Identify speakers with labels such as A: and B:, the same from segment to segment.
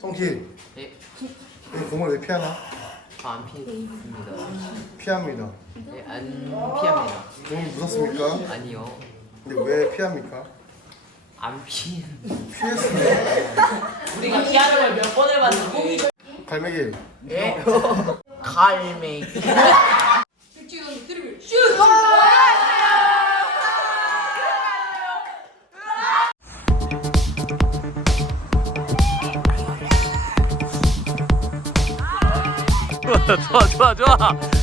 A: 성키
B: 네,
A: 이 공을 왜 피하나?
B: 저안 피했습니다.
A: 피합니다
B: 네, 안 피합니다.
A: 공이 무섭습니까?
B: 아니요,
A: 근데 왜 피합니까?
B: 안 피.
A: 피했습니다
C: 우리가 피하는 걸 몇 번을 봤는데
A: 갈매기
B: 예? 갈매기.
D: 아 좋아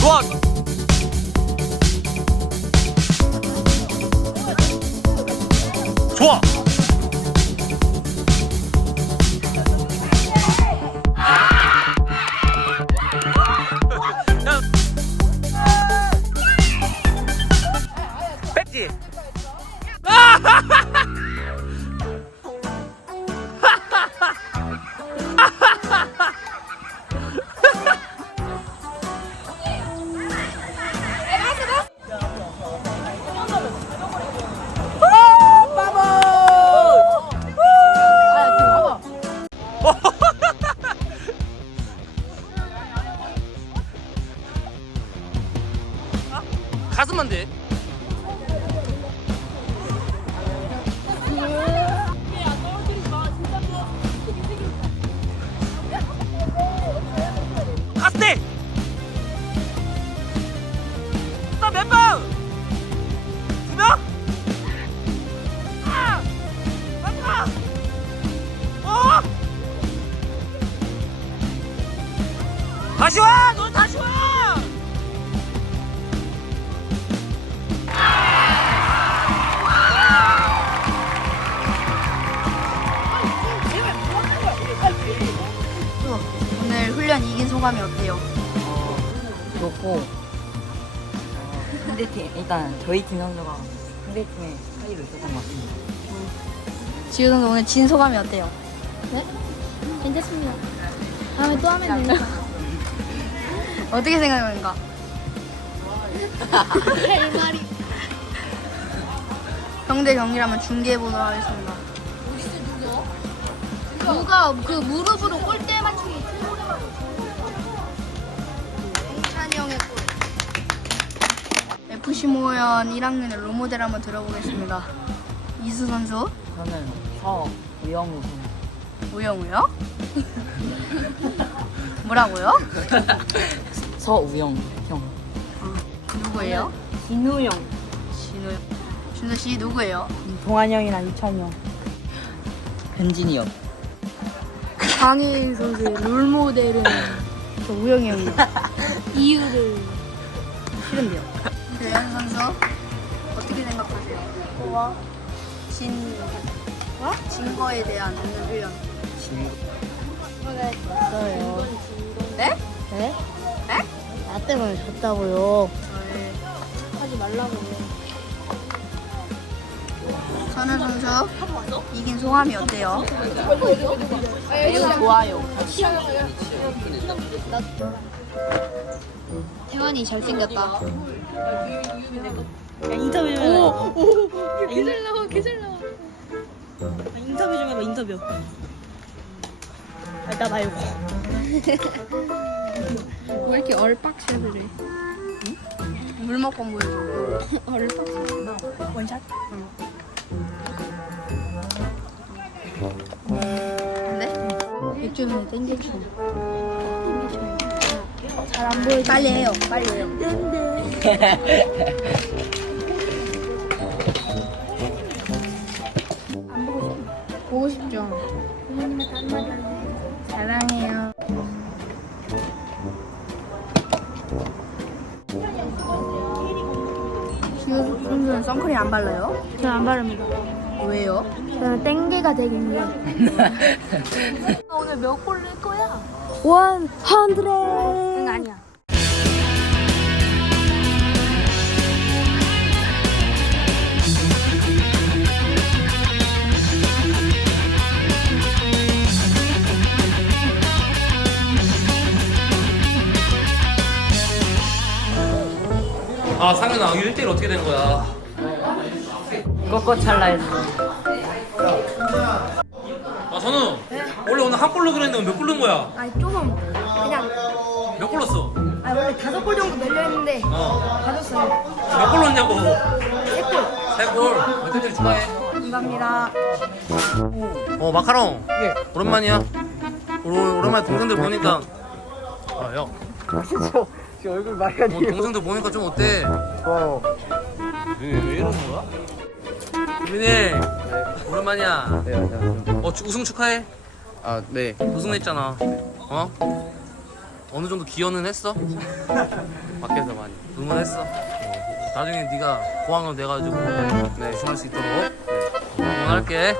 D: 좋아! 좋아! 가슴만 돼. 명? 아! 어? 다시 와! 넌 다시 와!
E: 소감이 어때요?
C: 좋고 상대팀 일단 저희 팀 선수가 상대팀의 차이로 있었던 것 같습니다.
E: 지우 선수 오늘 진 소감이 어때요?
F: 네? 괜찮습니다. 다음에 또 하면 되니까.
E: 어떻게 생각하는가?
F: 할 말이.
E: 형대 경기라면 중계해 보도록 하겠습니다.
F: 누가 그 무릎으로 골대 맞추기
E: FC 모현 1학년의 롤모델 한번 들어보겠습니다. 이수 선수,
C: 저는 서 우영우 선수.
E: 우영우요? 뭐라고요?
C: 서우영 형.
E: 누구예요?
C: 진우영.
E: 진우. 준수 씨 누구예요?
C: 동환 형이랑 이찬이 형. 현진이 형.
F: 강혜인 선수의 롤모델은
E: 저 우영이 형이요.
F: 이유를
E: 싫은데요. 대현 선수 어떻게 생각하세요?
F: 좋아.
E: 진, 어? 진 거에 대한 오늘 훈련.
F: 졌어요.
E: 네?
F: 네?
E: 네?
F: 나 때문에 졌다고요.
E: 저의
F: 하지 말라고요.
E: 선우 선수 이긴 소감이 어때요? 매우 좋아요. 태환이 잘생겼다.
G: 인터뷰 좀 해봐. 개잘 나와, 개잘 나와. 인터뷰 좀 해봐, 인터뷰. 아, 나 말고.
E: 왜 이렇게 해? 물 먹고 보여줘. 얼빡샷.
G: 원샷?
E: 근데?
F: 이쪽에 땡겨줘. 잘 안 보여.
E: 빨리 해요. 빨리 해요. 안 보고 싶어. 보고 싶죠.
F: 부모님한테 한마디 하세요.
E: 사랑해요. 지우는 선크림 안 발라요?
F: 저는 안 바릅니다.
E: 왜요?
F: 저는 땡기가 되겠네요. 오늘 몇 골 넣을 거야? 100!
D: 아 상현아 1대1 어떻게 된 거야?
C: 꼬꼬 찰나했어.
D: 아 선우. 원래 오늘 한 골로 그랬는데 몇골 넣은 거야?
E: 아니 조금 그냥
D: 몇골 넣었어?
E: 아 원래 다섯 골 정도 넣려 했는데
D: 어몇
E: 받았어요.
D: 골 넣었냐고?
E: 세골.
D: 세골. 멘토들 축하해.
E: 감사합니다.
D: 어 마카롱. 예. 오랜만이야. 오, 오랜만에 동생들 보니까. 아형
B: 저 얼굴 말이 안
D: 어, 동생들 보니까 좀 어때?
A: 좋아요.
D: 왜, 왜 이러는 거야? 유민이 오랜만이야
B: 네, 안녕하세요.
D: 어 주- 우승 축하해
B: 아, 네.
D: 우승했잖아 어? 어느 정도 기여는 했어?
B: 밖에서 많이.
D: 응원했어 나중에 네가 고학년 돼가지고 네, 우승할 수 있도록 응원할게